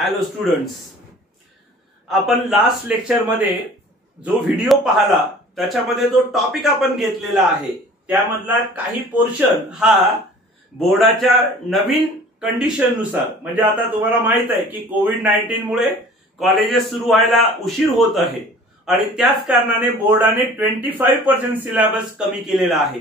Hello students, आपण last lecture मध्ये जो व्हिडिओ पाहिला त्याच्यामध्ये जो टॉपिक आपण घेतलेला आहे त्यामधला काही पोर्शन हा बोर्डाच्या नवीन कंडिशन नुसार, म्हणजे आता तुम्हाला माहित आहे की कोविड-19 मुळे कॉलेजेस सुरू व्हायला उशीर होत आहे आणि त्याच कारणाने बोर्डाने 25% सिलेबस कमी केलेला आहे।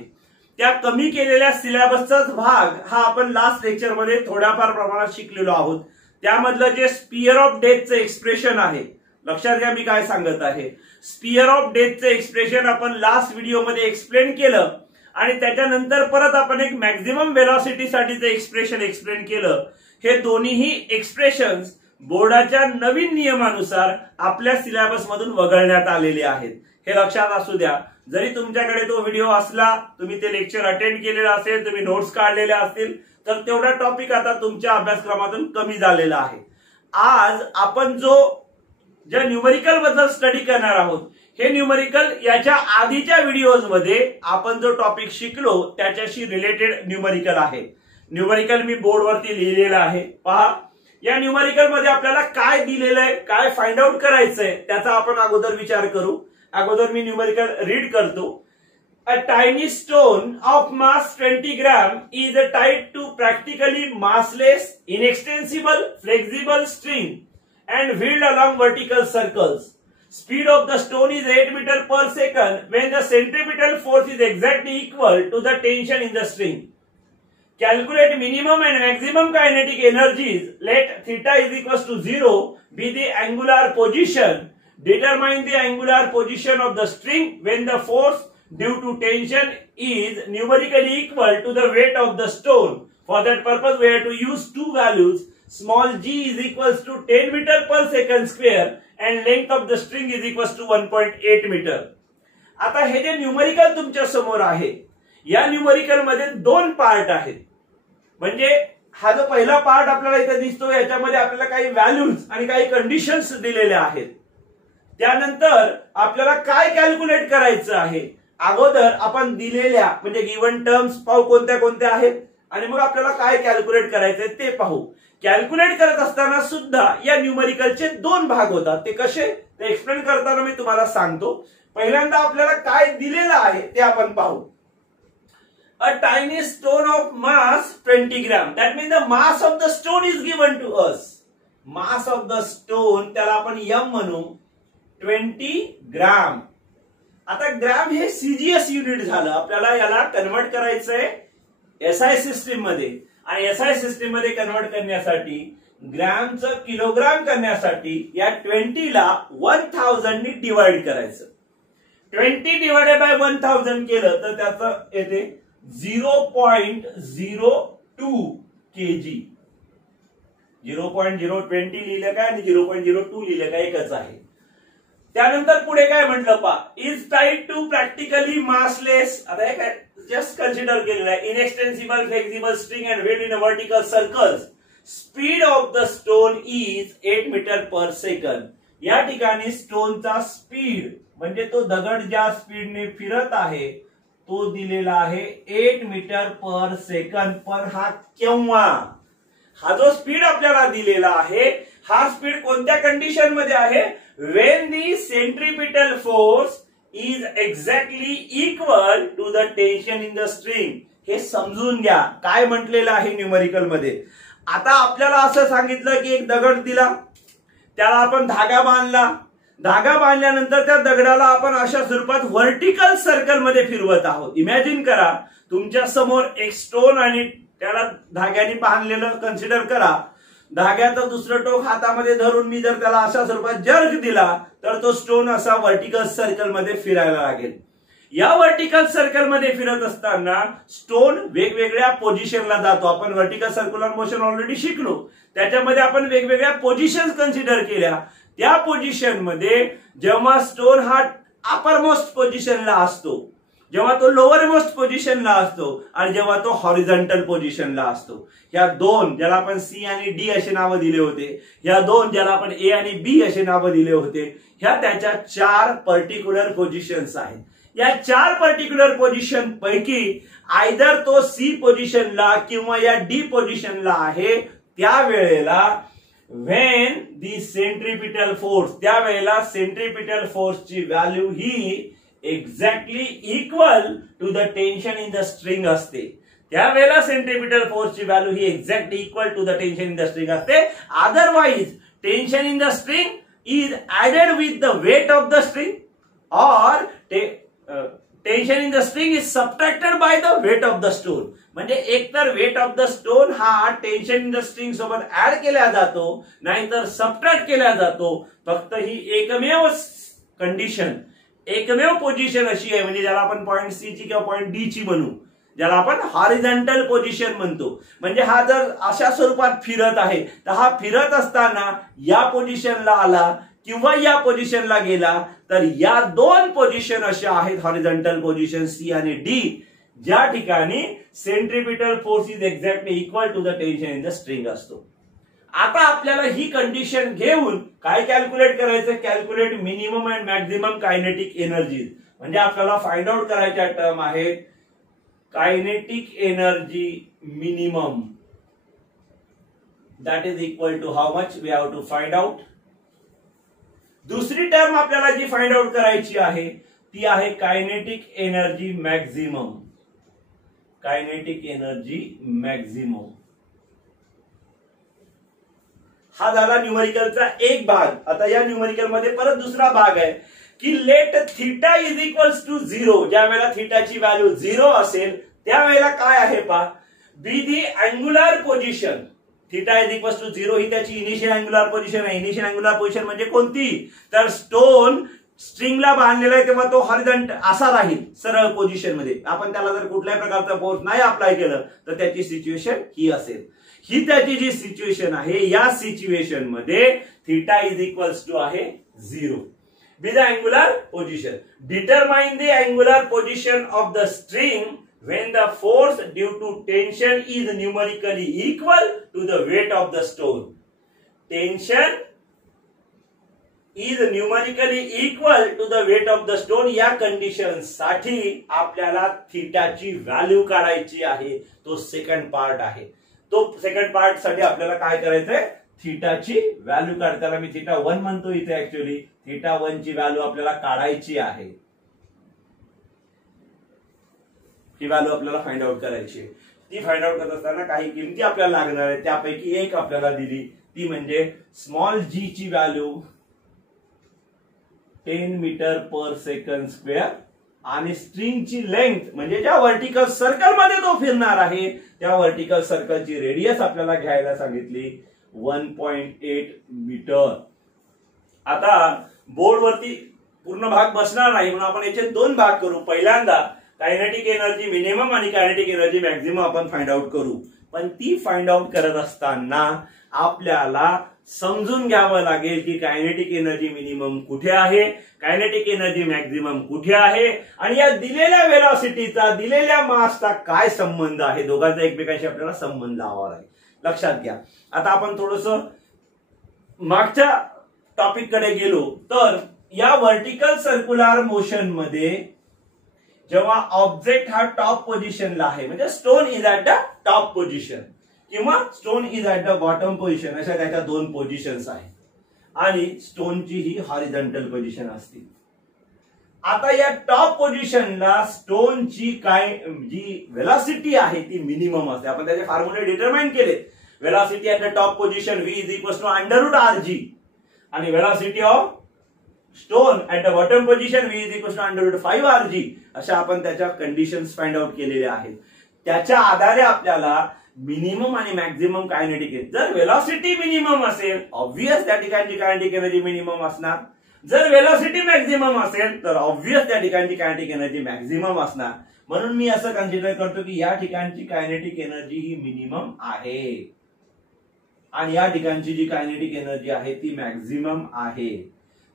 त्या कमी केलेल्या सिलेबसचाच भाग हा आपण लास्ट लेक्चर मध्ये थोड्याफार प्रमाणात शिकलेलो आहोत। त्यामधलं जे स्पियर ऑफ डेथचं एक्सप्रेशन आहे, लक्षात घ्या मी काय सांगत आहे। स्पियर ऑफ डेथचं एक्सप्रेशन आपण लास्ट व्हिडिओ मध्ये एक्सप्लेन केलं आणि त्याच्यानंतर परत आपण एक मॅक्झिमम वेलॉसिटी साठीचं एक्सप्रेशन एक्सप्लेन केलं। हे दोन्हीही एक्सप्रेशन्स बोर्डाच्या नवीन नियमानुसार आपल्या सिलेबस मधून वगळण्यात आलेले आहेत, हे लक्षात असू द्या। जरी तुमच्याकडे तो व्हिडिओ असला, तुम्ही ते लेक्चर अटेंड केलेलं असेल, तुम्ही नोट्स काढलेल्या असतील, तर तेवढा टॉपिक आता तुमच्या अभ्यासक्रमातून कमी झालेला आहे। आज आपण ज्या न्यूमेरिकल बद्दल स्टडी करणार आहोत, हे न्यूमेरिकल याच्या आधीच्या व्हिडिओज मध्ये आपण जो टॉपिक शिकलो त्याच्याशी रिलेटेड न्यूमेरिकल आहे। न्यूमेरिकल मी बोर्डवरती लिहिलेलं आहे, पहा। या न्यूमेरिकल मध्ये आपल्याला काय दिलेलं आहे, काय फाइंड आउट करायचंय त्याचा आपण अगोदर विचार करू। अगोदर मी न्यूमेरिकल रीड करतो। A tiny stone of mass 20 gram is tied to practically massless, inextensible, flexible string and wheeled along vertical circles. Speed of the stone is 8 meters per second when the centripetal force is exactly equal to the tension in the string. Calculate minimum and maximum kinetic energies. Let theta is equals to 0 be the angular position. Determine the angular position of the string when the force due to tension is numerically equal to the weight of the stone. For that purpose we have to use two values. Small g is equals to 10 meter per second square and length of the string is equals to 1.8 meter. आता हे जे numerical तुमच्या समोर आहे, या numerical मध्ये दोन part आहेत। म्हणजे हा जो पहिला पार्ट आपल्याला इथे दिसतो याच्यामध्ये आपल्याला काही व्हॅल्यूज आणि काही कंडिशन्स दिलेल्या आहेत। त्यानंतर आपल्याला काय कॅल्क्युलेट करायचं आहे, अगोदर आपण दिलेल्या म्हणजे गिवन टर्म्स पाहू कोणत्या कोणत्या आहेत आणि मग आपल्याला काय कॅल्क्युलेट करायचंय ते पाहू। कॅल्क्युलेट करत असताना सुद्धा या न्यूमेरिकलचे दोन भाग होतात, ते कसे ते एक्सप्लेन करताना मी तुम्हाला सांगतो। पहिल्यांदा आपल्याला काय दिलेलं आहे ते आपण पाहू। A tiny stone of mass 20 gram. That means the mass of the stone is given to us. Mass of the stone त्याला आपण m म्हणू, 20 ग्राम। आता ग्रॅम हे सीजीएस युनिट झालं, आपल्याला याला कन्वर्ट करायचंय एसआय सिस्टीम मध्ये आणि एसआय सिस्टीम मध्ये कन्वर्ट करण्यासाठी ग्रॅमचं किलोग्राम करण्यासाठी या 20 ला 1000 नी डिवाइड करायचं। 20 डिवाइडेड बाय 1000 केलं तर त्याचं येते 0.02 केजी। 0.020 लिहिलं काय आणि 0.02 लिहिलं काय एकच आहे। त्यानंतर पुढे काय म्हटलं पा, is tied to practically massless. आता हे काय जस्ट कन्सिडर केलेलं आहे, inextensible flexible string and whirled in vertical circles. Speed of the stone is 8 metre per second. या ठिकाणी स्टोनचा स्पीड म्हणजे तो दगड ज्या स्पीडने फिरत आहे तो दिलेला आहे 8 मीटर पर सेकंड। पर हा केव्हा, हा जो स्पीड आपल्याला दिलेला आहे हा स्पीड कोणत्या कंडिशन मध्ये आहे, when the centripetal force is exactly equal to the tension in the string। हे समजून घ्या काय म्हटलेलं आहे न्यूमेरिकल मध्ये। आता आपल्याला असं सांगितलं की एक दगड दिला, त्याला आपण धागा बांधला, धागा बांधल्यानंतर त्या दगडाला आपण अशा स्वरूपात व्हर्टिकल सर्कल मध्ये फिरवत आहोत। इमॅजिन करा तुमच्या समोर एक स्टोन आणि त्याला धाग्याने बांधलेलं कन्सिडर करा। धाग्याचं दुसरं टोक हातामध्ये धरून मी जर त्याला अशा स्वरूपात जर्क दिला तर तो स्टोन असा व्हर्टिकल सर्कल मध्ये फिरायला लागेल। या व्हर्टिकल सर्कल मध्ये फिरत असताना स्टोन वेगवेगळ्या पोझिशनला जातो। आपण व्हर्टिकल सर्क्युलर मोशन ऑलरेडी शिकलो, त्याच्यामध्ये आपण वेगवेगळ्या पोझिशन्स कन्सिडर केल्या। त्या पोझिशन मध्ये जेव्हा स्टोन हा अपर मोस्ट पोझिशनला असतो, जेव्हा तो लोअर मोस्ट पोझिशनला असतो आणि जेव्हा तो हॉरिझॉन्टल पोझिशनला असतो, या दोन ज्याला आपण सी आणि डी असे नावं दिले होते, या दोन ज्याला आपण ए आणि बी असे नावं दिले होते, ह्या त्याच्या 4 पर्टिक्युलर पोझिशन्स आहेत। या 4 पर्टिक्युलर पोझिशन पैकी आयदर तो सी पोझिशनला किंवा या डी पोझिशनला आहे, त्यावेळेला व्हेन दी सेंट्रिपिटल फोर्स, त्यावेळेला सेंट्रिपिटल फोर्सची व्हॅल्यू ही exactly equal to the tension in the string असते. त्यावेळेला सेंट्रिपिटल फोर्सची व्हॅल्यू ही exactly equal to the tension in the string असते. Otherwise tension in the string is added with the weight of the string or tension in the string is subtracted by the weight of the stone. म्हणजे एकतर weight of the stone हा tension in the string सोबत add केला जातो, नाहीतर subtract केला जातो. फक्त ही एकमेव कंडिशन, एकमेव पोझिशन अशी आहे, म्हणजे ज्याला आपण पॉइंट सी ची किंवा पॉइंट डी ची म्हणू, ज्याला आपण हॉरिझॉन्टल पोझिशन म्हणतो. म्हणजे हा जर अशा स्वरूपात फिरत आहे तर हा फिरत असताना या पोझिशनला आला किंवा या पोझिशनला गेला तर या दोन पोझिशन अशा आहेत हॉरिझॉन्टल पोझिशन सी आणि डी, ज्या ठिकाणी centripetal force is exactly equal to the tension in the string असतो. आता आपल्याला ही कंडिशन घेऊन काय कॅल्क्युलेट करायचं, calculate minimum and maximum kinetic energy. म्हणजे आपल्याला फाइंड आउट करायच्या टर्म आहेत kinetic energy minimum, that is equal to how much we have to find out. दुसरी टर्म आपल्याला जी फाइंड आउट करायची आहे ती आहे kinetic energy maximum. Kinetic energy maximum हा झाला न्यूमेरिकलचा एक भाग. आता या न्यूमेरिकल मध्ये परत दुसरा भाग आहे की let theta is equals to 0. ज्या वेळेला थीटाची व्हॅल्यू 0 असेल त्यावेळेला काय आहे पहा, B the angular position. Theta is equals to 0 ही त्याची इनिशियल अँग्युलर पोझिशन आहे. इनिशियल अँग्युलर पोझिशन म्हणजे कोणती, तर स्टोन स्ट्रिंगला बांधलेला आहे तेव्हा तो हॉरिझॉन्टल असा राहील सरळ पोझिशन मध्ये. आपण त्याला जर कुठल्याही प्रकारचा फोर्स नाही अप्लाय केलं तर त्याची सिच्युएशन ही असेल. ही त्याची जी सिच्युएशन आहे, या सिच्युएशन मध्ये थीटा इज इक्वल्स टू आहे 0. Be the angular position. Determine the angular position of the string when the force due to tension is numerically equal to the weight of the stone. Tension is numerically equal to the weight of the stone. या condition साठी आपल्याला थीटाची value काढायची आहे. तो second part आहे. तो second part साठी आपल्याला काय करायचंय, थीटाची व्हॅल्यू काढ. त्याला मी थीटा 1 म्हणतो इथे. ऍक्च्युअली थीटा 1 ची व्हॅल्यू आपल्याला काढायची आहे. ही व्हॅल्यू आपल्याला फाइंड आउट करायची. ती फाइंड आउट करत असताना काही किमती आपल्याला लागणार आहे. त्यापैकी एक आपल्याला दिली ती म्हणजे स्मॉल जी ची value 10 meter per second square आणि स्ट्रिंगची लेंथ म्हणजे ज्या व्हर्टिकल सर्कल मध्ये तो फिरणार आहे त्या व्हर्टिकल सर्कलची रेडियस आपल्याला घ्यायला सांगितली 1.8 मीटर. आता बोर्डवरती पूर्ण भाग बसणार नाही म्हणून आपण याचे दोन भाग करू. पहिल्यांदा कायनेटिक एनर्जी मिनिमम आणि कायनेटिक एनर्जी मॅक्झिमम आपण फाइंड आउट करू. पण ती फाइंड आउट करत असताना आपल्याला समजून घ्यावं लागेल की कायनेटिक एनर्जी मिनिमम कुठे आहे, कायनेटिक एनर्जी मॅक्झिमम कुठे आहे आणि या दिलेल्या वेलॉसिटीचा दिलेल्या मासचा काय संबंध आहे. दोघांचा एकमेकांशी आपल्याला संबंध लावावा लागेल. लक्षात घ्या. आता आपण थोडस मागच्या टॉपिक कडे गेलो तर या व्हर्टिकल सर्क्युलर मोशन मध्ये जेव्हा ऑब्जेक्ट हा टॉप पोझिशनला आहे म्हणजे stone is at the top position किंवा stone is at the bottom position, अशा त्याच्या दोन पोझिशन्स आहेत आणि स्टोनची ही हॉरिझॉन्टल पोझिशन असते. आता या टॉप पोझिशनला स्टोनची काय जी वेलॉसिटी आहे ती मिनिमम असते. आपण त्याचे फॉर्म्युले डिटरमाइन केले. Velocity at the top position v is equal to √rg आणि velocity of stone at the bottom position v is equal to √5rg. अशा आपण त्याच्या कंडिशन्स फाइंड आउट केलेल्या आहेत. त्याच्या आधारे आपल्याला मिनिमम आणि मॅक्झिमम कायनेटिक एनर्जी, जर वेलॉसिटी मिनिमम असेल ऑब्व्हियस त्या ठिकाणची कायनेटिक एनर्जी मिनिमम असणार. जर वेलॉसिटी मॅक्झिमम असेल तर ऑब्व्हियस त्या ठिकाणची कायनेटिक एनर्जी मॅक्झिमम असणार. म्हणून मी असं कन्सिडर करतो की या ठिकाणची कायनेटिक एनर्जी ही मिनिमम आहे आणि या ठिकाणची जी कायनेटिक एनर्जी आहे ती मॅक्झिमम आहे.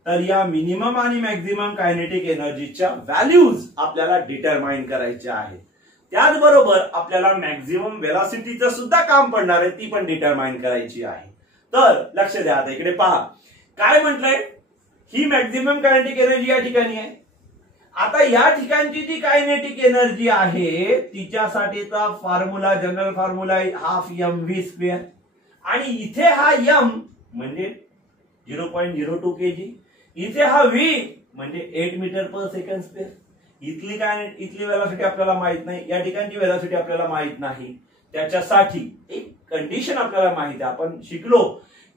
तर या मिनिमम आणि मॅक्झिमम कायनेटिक एनर्जीच्या व्हॅल्यूज आपल्याला डिटरमाइन करायच्या आहेत. त्याचबरोबर आपल्याला मॅक्झिमम वेलॉसिटीचं सुद्धा काम पडणार आहे, ती पण डिटरमाइन करायची आहे. तर लक्ष द्या. आता इकडे पहा काय म्हटलंय, ही मॅक्झिमम कायनेटिक एनर्जी या ठिकाणी आहे. आता या ठिकाणची जी कायनेटिक एनर्जी आहे तिच्यासाठीचा फॉर्म्युला जनरल फॉर्म्युला आहे ½ mv² आणि इथे हा m म्हणजे 0.02 kg. इथे हा v म्हणजे 8 मीटर पर सेकंड स्क्वेअर. इथली वेलोसिटी आपल्याला माहित नाही, या ठिकाणची वेलोसिटी आपल्याला माहित नाही. त्याच्यासाठी एक कंडिशन आपल्याला माहित आहे, आपण शिकलो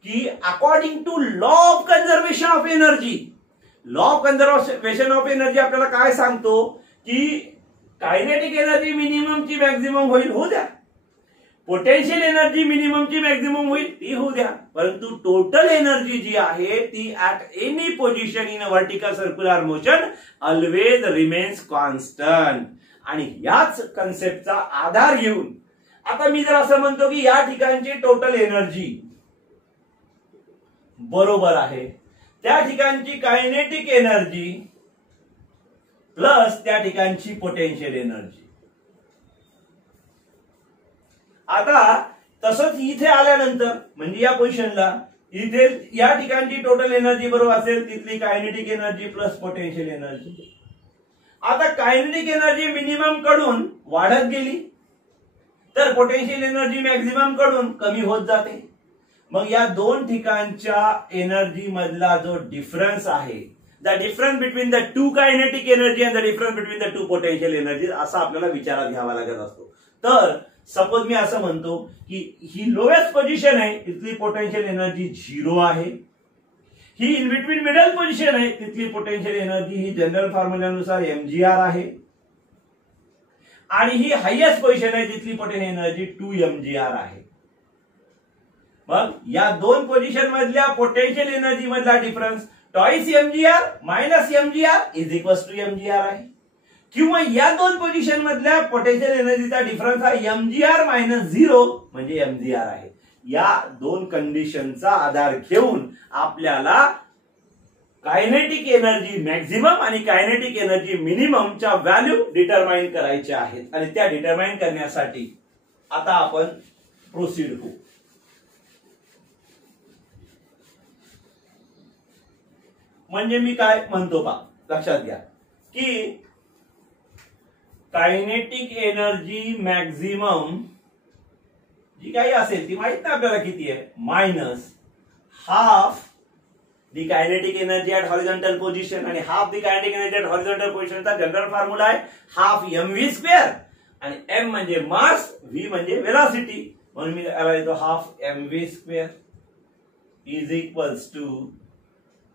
की according to law of conservation of energy, law of conservation of energy आपल्याला काय सांगतो की कायनेटिक एनर्जी मिनिममची मॅक्झिमम होईल, होऊ द्या. पोटेन्शियल एनर्जी मिनिममची मॅक्झिमम होईल, ती होऊ द्या. परंतु टोटल एनर्जी जी आहे ती at any position in a vertical circular motion always remains constant. आणि याच कन्सेप्टचा आधार घेऊन आता मी जर असं म्हणतो की या ठिकाणची टोटल एनर्जी बरोबर आहे त्या ठिकाणची कायनेटिक एनर्जी प्लस त्या ठिकाणची पोटेन्शियल एनर्जी. आता तसंच इथे आल्यानंतर म्हणजे या पोझिशनला इथे या ठिकाणची टोटल एनर्जी बरोबर असेल तिथली kinetic energy plus potential energy. आता कायनेटिक एनर्जी मिनिमम कडून वाढत गेली तर पोटेन्शियल एनर्जी मॅक्झिमम कडून कमी होत जाते. मग या दोन ठिकाणच्या एनर्जी मधला जो डिफरन्स आहे, the difference between the two kinetic energy and the difference between the two potential energy, असा आपल्याला विचारात घ्यावा लागत असतो. तर सपोज मी असं म्हणतो की ही लोएस्ट पोझिशन आहे, तिथली पोटेन्शियल एनर्जी 0 आहे. ही इन बिटवीन मिडल पोझिशन आहे, तिथली पोटेन्शियल एनर्जी ही जनरल फॉर्म्युल्यानुसार mgr आहे. आणि ही हायएस्ट पोझिशन आहे, तिथली पोटेन्शियल एनर्जी 2mgr आहे. मग या दोन पोझिशन मधल्या पोटेन्शियल एनर्जी मधला difference twice mgr minus mgr is equals to mgr आहे. किंवा या दोन पोझिशन मधल्या पोटेन्शियल एनर्जीचा डिफरन्स हा mgr मायनस 0 म्हणजे mgr आहे. या दोन कंडिशनचा आधार घेऊन आपल्याला कायनेटिक एनर्जी मॅक्झिमम आणि कायनेटिक एनर्जी मिनिममच्या व्हॅल्यू डिटरमाइन करायच्या आहेत. आणि त्या डिटरमाइन करण्यासाठी आता आपण प्रोसीड होऊ. म्हणजे मी काय म्हणतो पहा, लक्षात घ्या की कायनेटिक एनर्जी मॅक्झिमम जी काही असेल ती माहित नाही आपल्याला किती आहे, minus half the kinetic energy at horizontal position. आणि half the kinetic energy at horizontal पोझिशनचा जनरल फॉर्म्युला आहे हाफ mv स्क्वेअर. आणि m म्हणजे मास, v म्हणजे वेलोसिटी, म्हणून मी याला देतो half mv square is equals to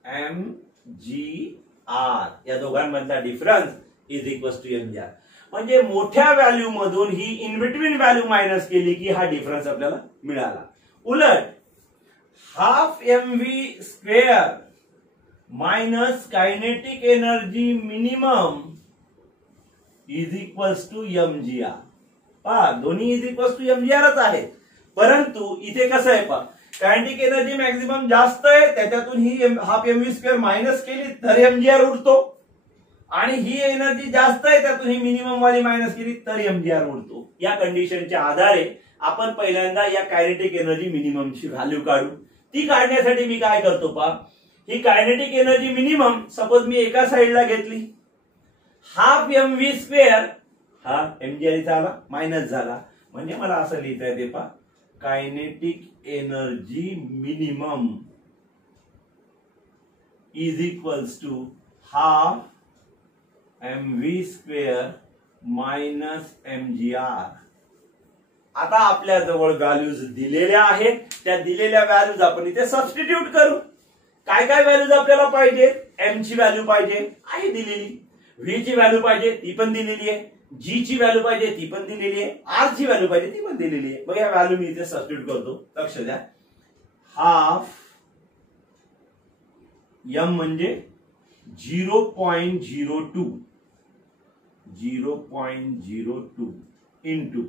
mgr. या दोघांमधला difference is equals to mgr. म्हणजे मोठ्या व्हॅल्यू मधून ही इन बिटवीन व्हॅल्यू मायनस केली की हा डिफरन्स आपल्याला मिळाला. उलट half mv square minus kinetic energy minimum is equals to mgr. पहा दोन्ही इज इक्वल्स टू mgr आहे. परंतु इथे कसं आहे पहा, कायनेटिक एनर्जी मॅक्झिमम जास्त आहे, त्याच्यातून ही हाफ mv स्क्वेअर मायनस केली तर mgr उरतो. आणि ही एनर्जी जास्त आहे, त्यातून ही मिनिमम वाली मायनस केली तर mgr उरतो. या कंडिशनच्या आधारे आपण पहिल्यांदा या कायनेटिक एनर्जी मिनिममची व्हॅल्यू काढू. ती काढण्यासाठी मी काय करतो पहा, ही कायनेटिक एनर्जी मिनिमम सपोज मी एका साइडला घेतली, हाफ mv स्क्वेअर हा mgr झाला मायनस झाला, म्हणजे मला असं लिहिता येते पहा kinetic energy minimum is equals to half mv square minus mgr. आता आपल्या जवळ व्हॅल्यूज दिलेल्या आहेत, त्या दिलेल्या व्हॅल्यूज आपण इथे सबस्टिट्यूट करू. काय काय व्हॅल्यूज आपल्याला पाहिजे, m ची व्हॅल्यू पाहिजे आहे दिलेली, v ची व्हॅल्यू पाहिजे ती पण दिलेली आहे, g ची व्हॅल्यू पाहिजे ती पण दिलेली आहे, r ची व्हॅल्यू पाहिजे ती पण दिलेली आहे. मग या व्हॅल्यू मी इथे सबस्टिट्यूट करतो. लक्ष द्या, हाफ m म्हणजे 0.02 इंटू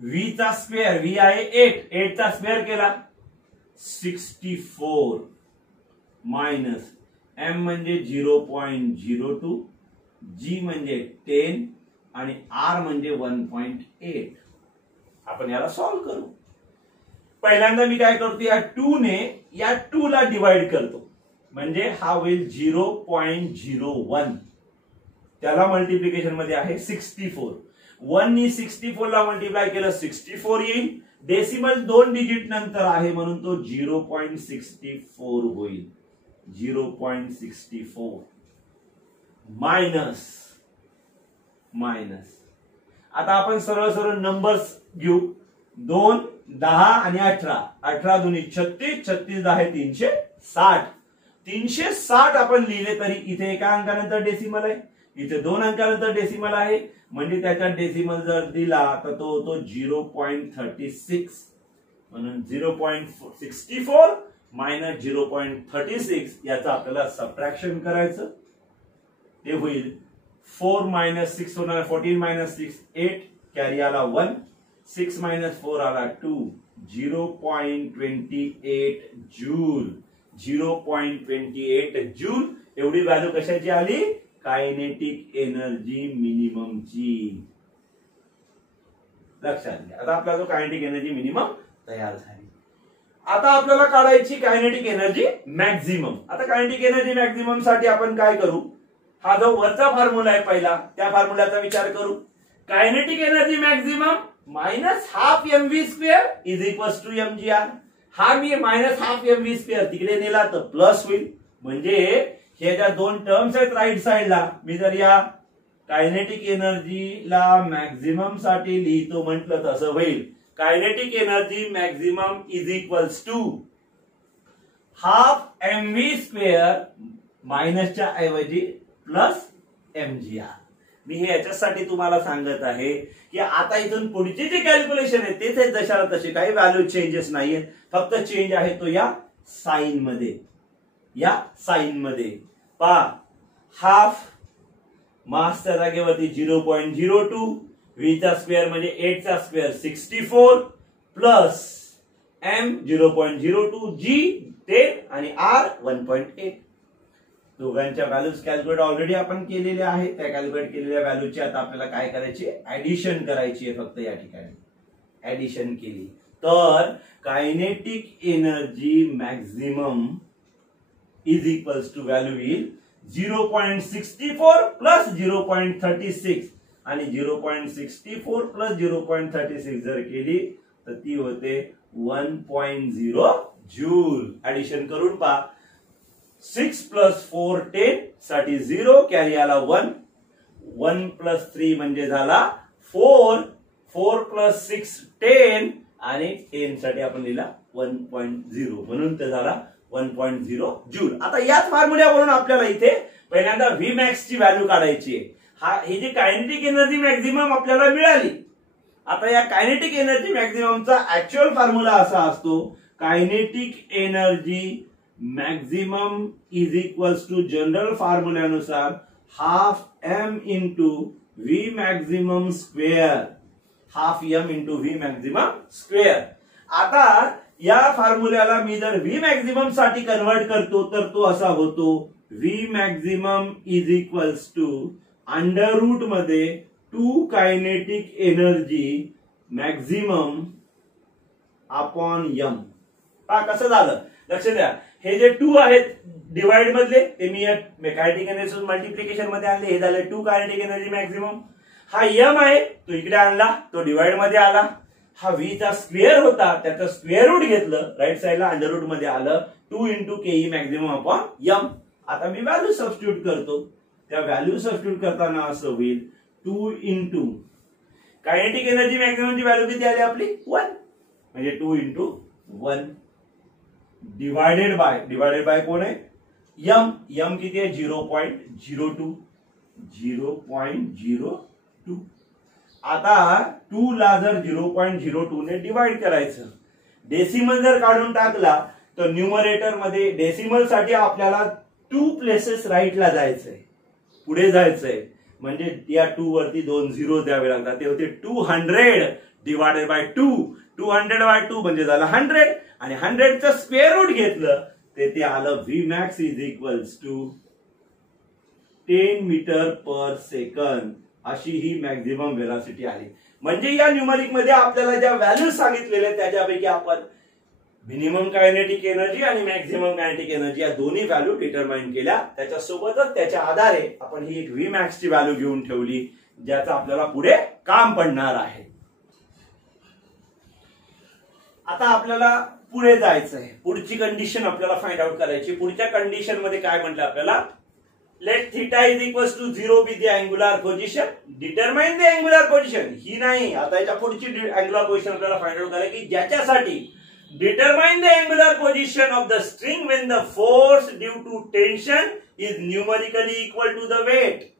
v चा स्क्वेअर, v आहे 8 चा स्क्वेअर केला 64 मायनस m म्हणजे 0.02, g म्हणजे 10 आणि r म्हणजे 1.8. आपण याला सॉल्व्ह करू. पहिल्यांदा मी काय करतो, या 2 ने या 2 ला डिवाइड करतो, म्हणजे हा होईल 0.01. त्याला मल्टिप्लिकेशन मध्ये आहे 64. 1 नी 64 ला मल्टिप्लाय केलं 64 येईल, डेसिमल 2 डिजिट नंतर आहे म्हणून तो 0.64 होईल. 0.64 मायनस आता आपण सरळ सरळ नंबर्स घेऊ. 2, 10 आणि 18. 18 दुनी 36, 36 10 360. 360 आपण लिहिले तरी इथे एका अंकानंतर डेसिमल आहे, इथे 2 अंकानंतर डेसिमल आहे, म्हणजे त्याचा डेसिमल जर दिला तर तो होतो 0.36. म्हणून 0.64 मायनस 0.36 याचा आपल्याला सबट्रॅक्शन करायचं. ते होईल 4 मायनस 6 होणार. 14 मायनस 6 8, कॅरी आला 1, 6 मायनस 4 आला 2. 0.28 जूल. 0.28 जूल एवढी व्हॅल्यू कशाची आली? कायनेटिक एनर्जी मिनिममची. लक्षात घ्या. आता आपला जो कायनेटिक एनर्जी मिनिमम तयार झाली. आता आपल्याला काढायची कायनेटिक एनर्जी मॅक्झिमम. आता कायनेटिक एनर्जी मॅक्झिमम साठी आपण काय करू? हा जो वरचा फॉर्म्युला आहे पहिला, त्या फॉर्म्युल्याचा विचार करू. Kinetic energy maximum minus half mv square is equals to mgr. हा मी मायनस हाफ mv स्क्वेअर तिकडे नेला तर प्लस होईल. म्हणजे हे ज्या 2 टर्म्स आहेत राईट साइडला, मी जर या कायनेटिक एनर्जीला मॅक्झिमम साठी लिहितो म्हटलं तसं होईल. Kinetic energy maximum is equals to half mv square मायनसच्या ऐवजी प्लस mgr. मी हे याच्यासाठी तुम्हाला सांगत आहे की आता इथून पुढची जी कॅल्क्युलेशन आहे तेच आहे जशाला तसे, काही व्हॅल्यू चेंजेस नाहीये. फक्त चेंज आहे तो या साइन मध्ये. पहा, हाफ मासच्या जागेवरती 0.02, v चा स्क्वेअर म्हणजे 8 चा स्क्वेअर 64 प्लस m 0.02, g 10 आणि r 1.8. दोघांच्या व्हॅल्यूज कॅल्क्युलेट ऑलरेडी आपण केलेल्या आहेत. त्या कॅल्क्युलेट केलेल्या व्हॅल्यूची आता आपल्याला काय करायची? ऍडिशन करायची आहे. फक्त या ठिकाणी ऍडिशन केली तर kinetic energy maximum is equals to value येईल 0.64 प्लस 0.36 आणि 0.64 प्लस 0.36 जर केली तर ती होते 1.0 जूल. ऍडिशन करून पहा. 6 प्लस 4 10 साठी 0, कॅरी आला 1. 1 प्लस 3 म्हणजे झाला 4. 4 प्लस 6 10 आणि 10 साठी आपण लिहिला 1.0 म्हणून ते झाला 1.0 जूल. आता याच फॉर्म्युल्यावरून आपल्याला इथे पहिल्यांदा व्ही मॅक्स ची व्हॅल्यू काढायची आहे. ही जी कायनेटिक एनर्जी मॅक्झिमम आपल्याला मिळाली. आता या कायनेटिक एनर्जी मॅक्झिममचा ऍक्च्युअल फॉर्म्युला असा असतो, kinetic energy maximum is equals to general फॉर्म्युल्यानुसार half m into V maximum square. Half m into V maximum square. आता या फॉर्म्युल्याला मी जर व्ही मॅक्झिमम साठी कन्वर्ट करतो तर तो असा होतो, v maximum is equals to under root मध्ये 2 kinetic energy maximum upon m. कसं झालं लक्ष द्या. हे जे 2 आहेत डिवाइड मधले ते मी कायनेटिक एनर्जी मल्टिप्लिकेशन मध्ये आणले. हे झाले 2 कायनेटिक एनर्जी मॅक्झिमम. हा m आहे तो इकडे आणला, तो डिवाइड मध्ये आला. हा v चा स्क्वेअर होता त्याचं स्क्वेअर रूट घेतलं, राईट साइडला अंडर रूट मध्ये आलं. 2 इंटू के मॅक्झिमम अपॉन m. आता मी व्हॅल्यू सबस्टिट्यूट करतो. त्या व्हॅल्यू सबस्टिट्यूट करताना असं होईल 2 इंटू कायनेटिक एनर्जी मॅक्झिममची व्हॅल्यू किती आली आपली 1, म्हणजे 2 इंटू 1 डिवायडेड बाय कोण आहे m. m किती आहे 0.02. 0.02. आता 2 ला जर 0.02 ने डिवाइड करायचं, डेसिमल जर काढून टाकला तर न्यूमरेटर मध्ये डेसिमल साठी आपल्याला 2 प्लेसेस राईटला जायचंय, पुढे जायचंय. म्हणजे या 2 वरती 2 झिरो द्यावे लागतात. ते होते 200 डिवायडेड बाय 2. 200 बाय 2 म्हणजे झालं 100 आणि 100 चं स्क्वेअर रूट घेतलं ते आलं v max is equals to 10 meter per second. अशी ही मॅक्झिमम व्हेलॉसिटी आली. म्हणजे या न्यूमरिक मध्ये आपल्याला ज्या व्हॅल्यू सांगितलेल्या त्याच्यापैकी आपण मिनिमम कायनेटिक एनर्जी आणि मॅक्झिमम कायनेटिक एनर्जी या दोन्ही व्हॅल्यू डिटरमाइन केल्या. त्याच्यासोबतच त्याच्या आधारे आपण ही एक व्ही मॅक्स ची व्हॅल्यू घेऊन ठेवली, ज्याचं आपल्याला पुढे काम पडणार आहे. आता आपल्याला पुढे जायचं आहे, पुढची कंडिशन आपल्याला फाइंड आउट करायची. पुढच्या कंडिशन मध्ये काय म्हटलं आपल्याला, let theta is equals to 0 be the angular position, determine the angular position. ही नाही, आता याच्या पुढची अँग्युलर पोझिशन आपल्याला फाइंड आउट करायची, ज्याच्यासाठी determine the angular position of the string when the force due to tension is numerically equal to the weight.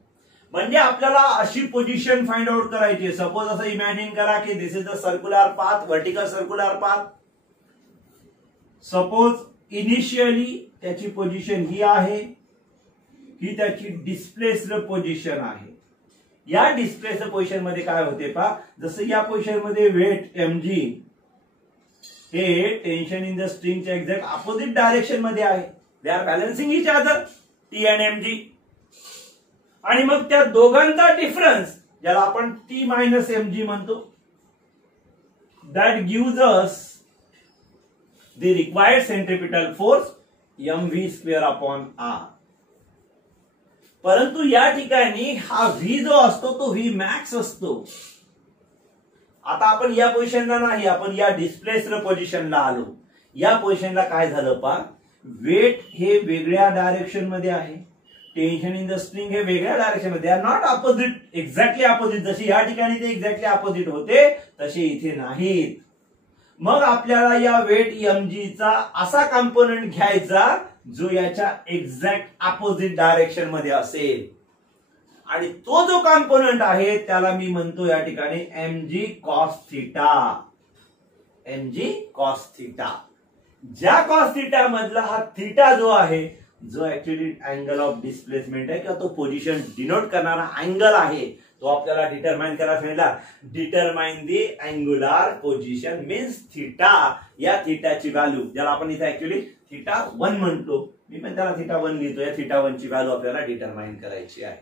म्हणजे आपल्याला अशी पोझिशन फाइंड आउट करायची. सपोज असं इमॅजिन करा की this is the circular path, vertical circular path. Suppose initially त्याची position ही आहे, ही त्याची डिस्प्लेस्ड पोझिशन आहे. या डिस्प्लेस्ड पोझिशन मध्ये काय होते पहा, जसं या पोझिशन मध्ये वेट mg हे टेन्शन इन द स्ट्रिंगच्या एक्झॅक्ट अपोजिट डायरेक्शन मध्ये आहे. They are balancing each other, T and mg. आणि मग त्या दोघांचा डिफरन्स ज्याला आपण टी मायनस mg म्हणतो, that gives us the required centripetal force mv square upon r. परंतु या ठिकाणी हा v जो असतो तो v मॅक्स असतो. आता आपण या पोझिशनला नाही, आपण या डिस्प्लेस्ड पोझिशनला आलो. या पोझिशनला काय झालं पहा, वेट हे वेगळ्या डायरेक्शन मध्ये आहे, टेन्शन इन द स्ट्रिंग हे वेगळ्या डायरेक्शन मध्ये, are not opposite, exactly opposite. जसे या ठिकाणी ते एक्झॅक्टली अपोजिट होते तसे इथे नाहीत. मग आपल्याला या वेट mg चा असा कंपोनेंट घ्यायचा जो याच्या एक्झॅक्ट अपोजिट डायरेक्शन मध्ये असेल, आणि तो जो कंपोनेंट आहे त्याला मी म्हणतो या ठिकाणी mg cos theta. mg cos theta, ज्या cos थीटा मधला हा थीटा जो आहे, जो ऍक्च्युअली अँगल ऑफ डिस्प्लेसमेंट आहे किंवा तो पोझिशन डिनोट करणारा अँगल आहे, तो आपल्याला डिटरमाइन करायला सांगितला. Determine the angular position means theta. या थीटाची व्हॅल्यू ज्याला आपण इथे ऍक्च्युअली थीटा 1 म्हणतो, मी पण त्याला थीटा 1 लिहितो. या थीटा 1 ची व्हॅल्यू आपल्याला डिटरमाइन करायची आहे.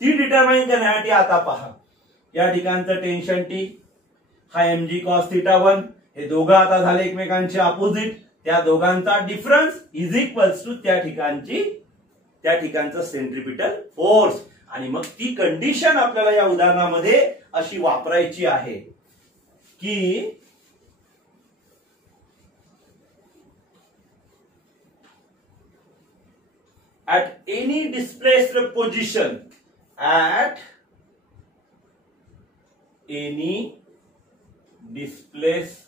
ती डिटरमाइन करण्यासाठी आता पहा, या ठिकाणचं टेन्शन टी, हा mg cos थीटा 1, हे दोघं आता झाले एकमेकांचे अपोजिट. त्या दोघांचा डिफरन्स इज इक्वल्स टू त्या ठिकाणचं सेंट्रिपिटल फोर्स. आणि मग ती कंडिशन आपल्याला या उदाहरणामध्ये अशी वापरायची आहे की at any displaced position, at any displaced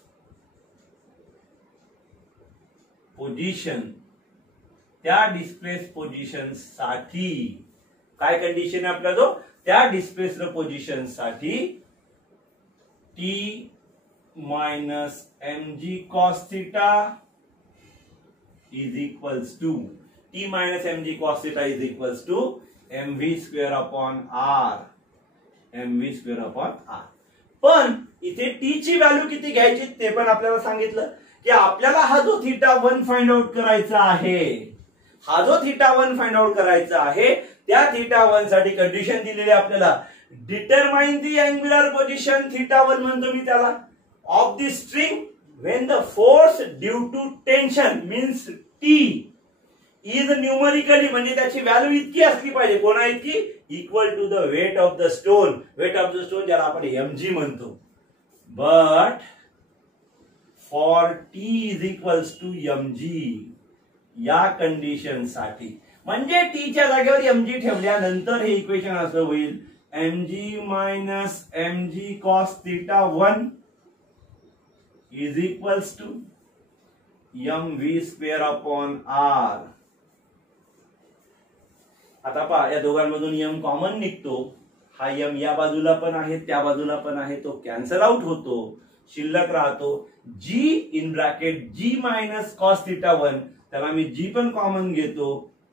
position, त्या डिस्प्लेस पोझिशन साठी काय कंडिशन आहे आपल्या, जो त्या डिस्प्लेस्ड पोझिशन साठी T minus mg cos theta is equals to T minus mg cos theta is equals to mv square upon r. mv square upon r. पण इथे t ची व्हॅल्यू किती घ्यायची ते पण आपल्याला सांगितलं की आपल्याला हा जो थीटा 1 फाइंड आउट करायचा आहे, हा जो थीटा 1 फाइंड आउट करायचा आहे, त्या थीटा 1 साठी कंडिशन दिलेली आपल्याला, determine the angular position theta 1 म्हणतो मी त्याला, of the string when the force due to tension means t is numerically, म्हणजे त्याची व्हॅल्यू इतकी असली पाहिजे, कोणा इतकी, equal to the weight of the stone. Weight of the stone ज्याला आपण mg म्हणतो. But for t is equals to mg, या कंडिशन साठी, म्हणजे t च्या जागेवर mg ठेवल्यानंतर हे इक्वेशन असं होईल, mg minus mg cos theta 1 is equals to mv square upon r. आता पहा, या दोघांमधून m कॉमन निघतो, हा m या बाजूला पण आहे त्या बाजूला पण आहे, तो कॅन्सल आउट होतो, शिल्लक राहतो g in bracket g minus cos theta 1, त्याला मी g पण कॉमन घेतो,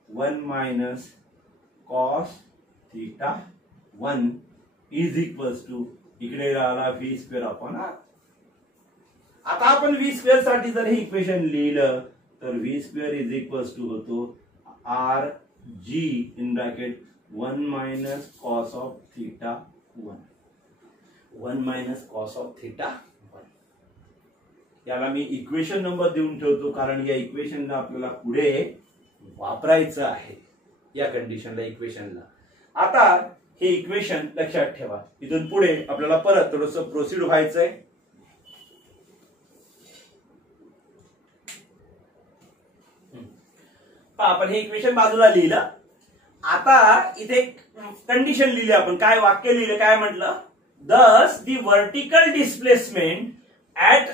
1 minus cos theta 1 is equals to, इकडे राहिला v स्क्वेअर अपॉन r. आता आपण v स्क्वेअर साठी जर हे इक्वेशन लिहिलं तर v square is equals to होतो r g in bracket 1 minus cos of theta 1, 1 minus cos of theta 1. याला मी इक्वेशन नंबर देऊन ठेवतो, कारण या इक्वेशनला आपल्याला पुढे वापरायचं आहे, या कंडिशनला, इक्वेशनला. आता हे इक्वेशन लक्षात ठेवा, इथून पुढे आपल्याला परत थोडंसं प्रोसीड व्हायचंय. आपण हे इक्वेशन बाजूला लिहिलं. आता इथे कंडिशन लिहिली आपण, काय वाक्य लिहिलं, काय म्हटलं, thus the vertical displacement at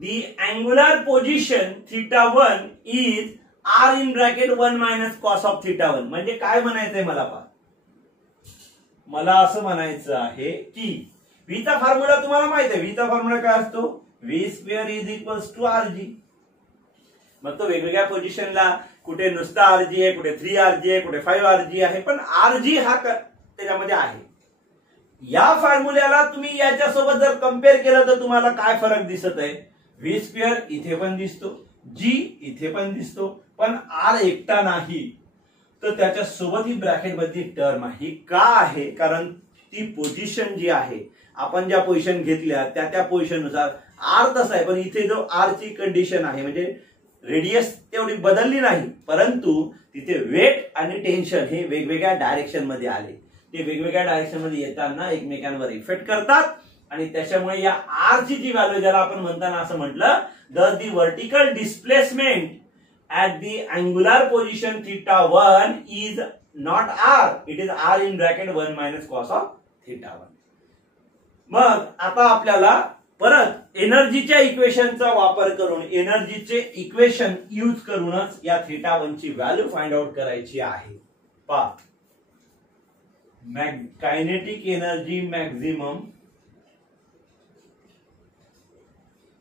the angular position θ1 is r in bracket 1 minus cos of θ1. म्हणजे काय म्हणायचंय मला असं म्हणायचं आहे की v चा फॉर्म्युला तुम्हाला माहित आहे. v चा फॉर्म्युला काय असतो, v square is equals to rg. मग तो वेगवेगळ्या पोझिशनला कुठे नुसता rg आहे, कुठे 3rg आहे, कुठे 5rg आहे, पण rg हा त्याच्यामध्ये आहे. या फॉर्म्युल्याला तुम्ही याच्यासोबत जर कम्पेअर केलं तर तुम्हाला काय फरक दिसत आहे, v स्क्वेअर इथे पण दिसतो, g इथे पण दिसतो, पण r एकटा नाही. तर त्याच्या सोबत ही ब्रॅकेट मधली टर्म आहे. का आहे, कारण ती पोझिशन जी आहे, आपण ज्या पोझिशन घेतल्या त्या पोझिशन नुसार r तसा आहे, पण इथे जो r ची कंडिशन आहे म्हणजे रेडियस तेवढी बदलली नाही, परंतु तिथे वेट आणि टेन्शन हे वेगवेगळ्या डायरेक्शन मध्ये आले. ते वेगवेगळ्या डायरेक्शन मध्ये येताना एकमेकांवर इफेक्ट करतात आणि त्याच्यामुळे या r ची जी व्हॅल्यू, ज्याला आपण म्हणताना असं म्हटलं, the vertical displacement at the angular position θ1 is not r, it is r in bracket 1 minus cos of θ1. मग आता आपल्याला परत एनर्जीच्या इक्वेशनचा वापर करून, एनर्जीचे इक्वेशन यूज करूनच या θ1 ची व्हॅल्यू फाइंड आउट करायची आहे. पहा, कायनेटिक एनर्जी मॅक्झिमम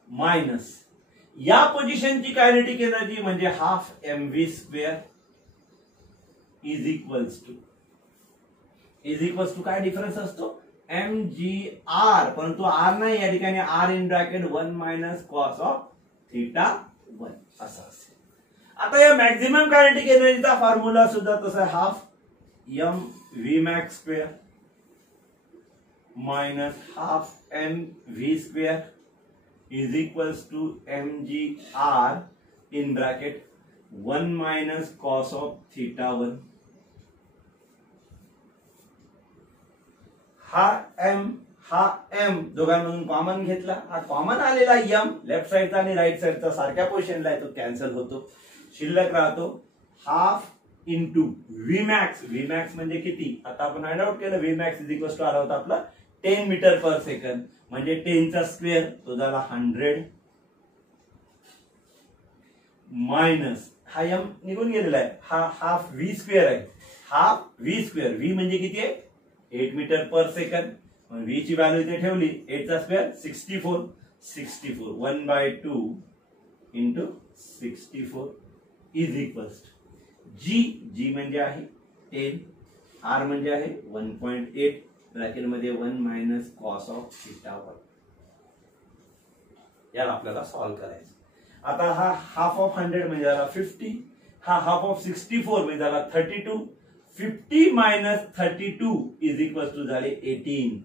मायनस या पोझिशनची कायनेटिक एनर्जी म्हणजे half mv square is equals to काय डिफरन्स असतो, mgr, परंतु r नाही या ठिकाणी, r in bracket 1 minus cos of θ1 असं असेल. आता या मॅक्झिमम कायनेटिक एनर्जीचा फॉर्म्युला सुद्धा तसा, half mv max square minus half mv square is equals to mgr in bracket 1 minus cos of θ1. हा m दोघांमधून कॉमन घेतला, हा कॉमन आलेला m लेफ्ट साइडचा आणि राईट साइडचा सारख्या पोझिशनला आहे, तो कॅन्सल होतो, शिल्लक राहतो half into v max. v max म्हणजे किती, आता आपण फाइंड आउट केलं, v max is equal to आला होता आपला 10 मीटर पर सेकंड, म्हणजे 10 चा स्क्वेअर तो झाला 100 मायनस हा m निघून गेलेला आहे, हा हाफ v स्क्वेअर आहे, हाफ v स्क्वेअर, v म्हणजे किती आहे 8 मीटर पर सेकंड, v ची व्हॅल्यू इथे ठेवली, 8 चा square 64 1/2 into 64 is equals g म्हणजे आहे 10, r म्हणजे आहे 1.8, ब्रॅकेट मध्ये 1 मायनस कॉस ऑफ θ1. याला आपल्याला सॉल्व्ह करायचं. आता हा हाफ ऑफ 100 म्हणजे झाला 50, हा हाफ ऑफ 64 म्हणजे झाला 32, 50 मायनस 32 इज इक्वल टू झाले 18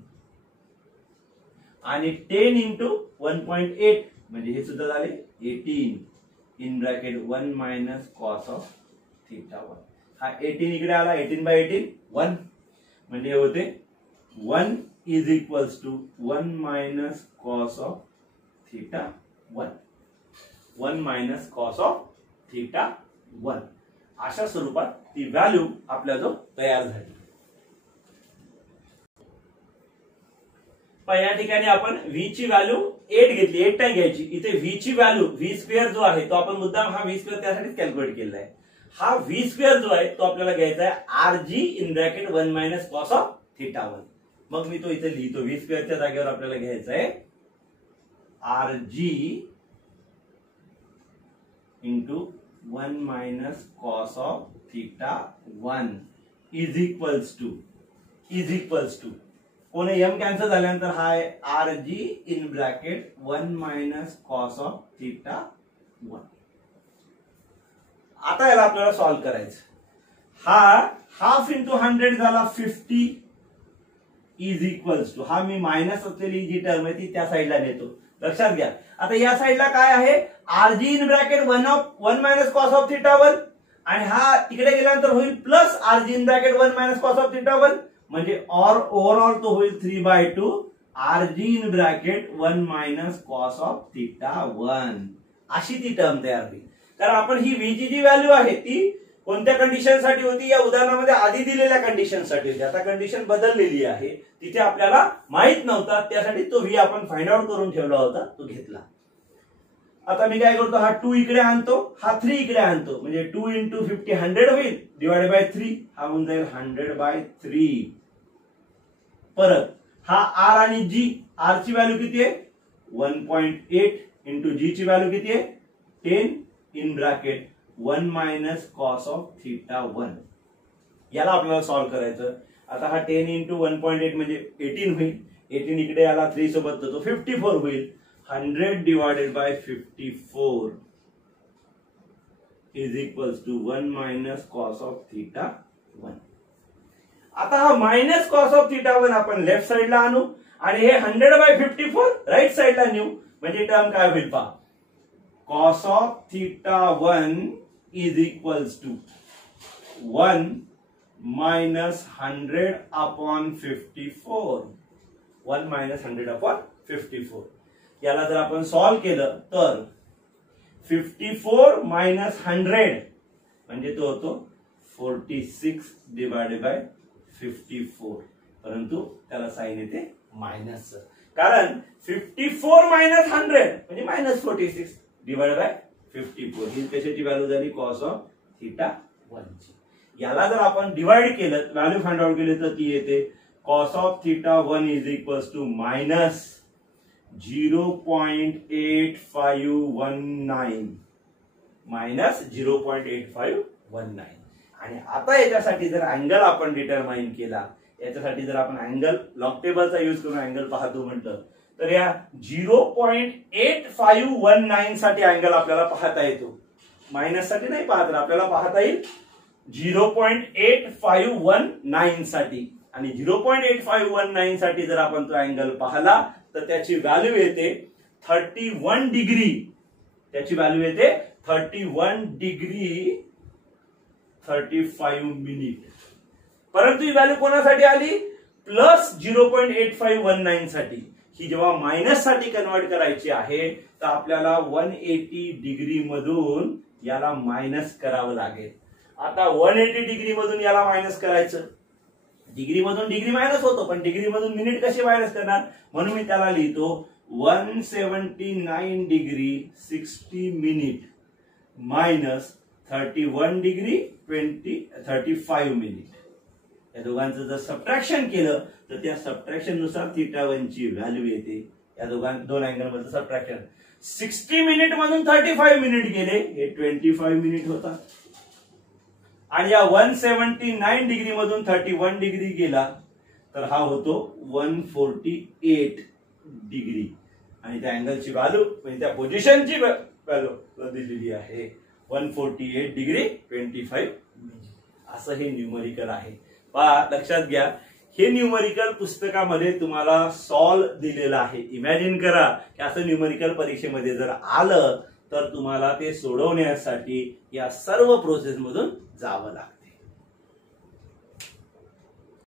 आणि 10 इंटू 1.8 म्हणजे हे सुद्धा झाले 18 in bracket 1 minus cos of θ1. हा 18 इकडे आला, 18/18 1 म्हणजे होते 1 is equals to 1 minus cos of θ1, 1 minus cos of θ1. अशा स्वरूपात ती व्हॅल्यू आपल्या जो तयार झाली. पण या ठिकाणी आपण v ची व्हॅल्यू 8 घेतली, 8 नाही घ्यायची, इथे v ची व्हॅल्यू v स्क्वेअर जो आहे तो आपण मुद्दाम हा v स्क्वेअर त्यासाठीच कॅल्क्युलेट केलेला आहे. हा v स्क्वेअर जो आहे तो आपल्याला घ्यायचा आहे rg in bracket 1 minus cos of θ1. मग मी तो इथे लिहितो, v स्क्वेअरच्या जागेवर आपल्याला घ्यायचा आहे rg into 1 minus cos of θ1 is equals to कोणी m कॅन्सल झाल्यानंतर हा आहे rg in bracket 1 minus cos of θ1. आता याला आपल्याला सॉल्व्ह करायचं. हा हाफ इंटू 100 झाला 50 इज इक्वल्स टू, हा मी मायनस असलेली जी टर्म आहे ती त्या साईडला नेतो, लक्षात घ्या. आता या साईडला काय आहे rg in bracket 1 minus cos of θ1 आणि हा तिकडे गेल्यानंतर होईल plus rg in bracket 1 minus cos of θ1 म्हणजे ओव्हरऑल तो होईल 3/2 rg in bracket 1 minus cos of θ1. अशी ती टर्म तयार होईल. कारण आपण ही व्ही ची जी व्हॅल्यू आहे ती कोणत्या कंडिशनसाठी होती, या उदाहरणामध्ये आधी दिलेल्या कंडिशनसाठी होती. आता कंडिशन बदललेली आहे, तिथे आपल्याला माहित नव्हता, त्यासाठी तो व्ही आपण फाइंड आउट करून ठेवला होता, तो घेतला. आता मी काय करतो, हा 2 इकडे आणतो, हा 3 इकडे आणतो, म्हणजे 2 × 50 100 होईल, डिवाइडेड बाय 3, हा होऊन जाईल 100/3. परत हा आर आणि जी, आर ची व्हॅल्यू किती आहे 1.8 × जी ची व्हॅल्यू किती आहे 10 इन ब्रॅकेट 1 - cos of θ1. याला आपल्याला सॉल्व्ह करायचं. आता हा 10 × 1.8 म्हणजे 18 होईल, 18 इकडे आला 3 सोबत तर तो 54 होईल. 100/54 is equals to 1 - cos of θ1. आता हा मायनस कॉस ऑफ θ1 आपण लेफ्ट साइडला आणू आणि हे 100/54 राईट साइडला नेऊ, म्हणजे टर्म काय होईल पहा, cos of θ1 is equals to 1 - 100/54. 1 - 100/54. याला जर आपण सॉल्व्ह केलं तर 54 - 100 म्हणजे तो होतो 46/54. परंतु त्याला साइन येते मायनस, कारण 54 - 100 म्हणजे -46 डिवाइडेड बाय 54. ही कशाची व्हॅल्यू झाली, cos of θ1 ची. याला जर आपण डिवाइड केलं, व्हॅल्यू फाइंड आउट केली तर ती येते cos of θ1 is equals to -0.8519 -0.8519. आणि आता याच्यासाठी जर अँगल आपण डिटरमाइन केला, याच्यासाठी जर आपण अँगल लॉग टेबलचा यूज करून अँगल पाहतो म्हटलं तर या 0.8519 साठी अँगल आपल्याला पाहता येतो, मायनस साठी नाही पाहत, तर आपल्याला पाहता येईल 0.8519 साठी. आणि 0.8519 साठी जर आपण तो अँगल पाहला तर त्याची व्हॅल्यू येते 31 डिग्री. त्याची व्हॅल्यू येते 31 डिग्री 35 मिनिट. परंतु ही व्हॅल्यू कोणासाठी आली, प्लस 0.8519 साठी. ही जेव्हा मायनस साठी कन्वर्ट करायची आहे तर आपल्याला 180 डिग्री मधून याला मायनस करावं लागेल. आता 180 डिग्री मधून याला मायनस करायचं, डिग्री मधून डिग्री मायनस होतो, पण डिग्री मधून मिनिट कसे मायनस करणार, म्हणून मी त्याला लिहितो 179 degree 60 minute minus 31 degree 35 minute. या दोघांचं जर सबट्रॅक्शन केलं तर त्या सबट्रॅक्शन नुसार θ1 ची व्हॅल्यू येते. या दोन अँगल मध्ये सबट्रॅक्शन 60 मिनिट मधून 35 मिनिट गेले, हे 25 मिनिट होता. आणि या 179 डिग्री मधून 31 डिग्री गेला तर हा होतो 148 डिग्री. आणि त्या अँगलची व्हॅल्यू म्हणजे त्या पोझिशनची व्हॅल्यू दिलेली आहे 148 डिग्री 25 मिनिट. असं हे न्यूमरिकल आहे. पहा, लक्षात घ्या, हे न्यूमरिकल पुस्तकामध्ये तुम्हाला सॉल्व दिलेलं आहे. इमॅजिन करा की असं न्यूमरिकल परीक्षेमध्ये जर आलं तर तुम्हाला ते सोडवण्यासाठी या सर्व प्रोसेस मधून जावं लागतं.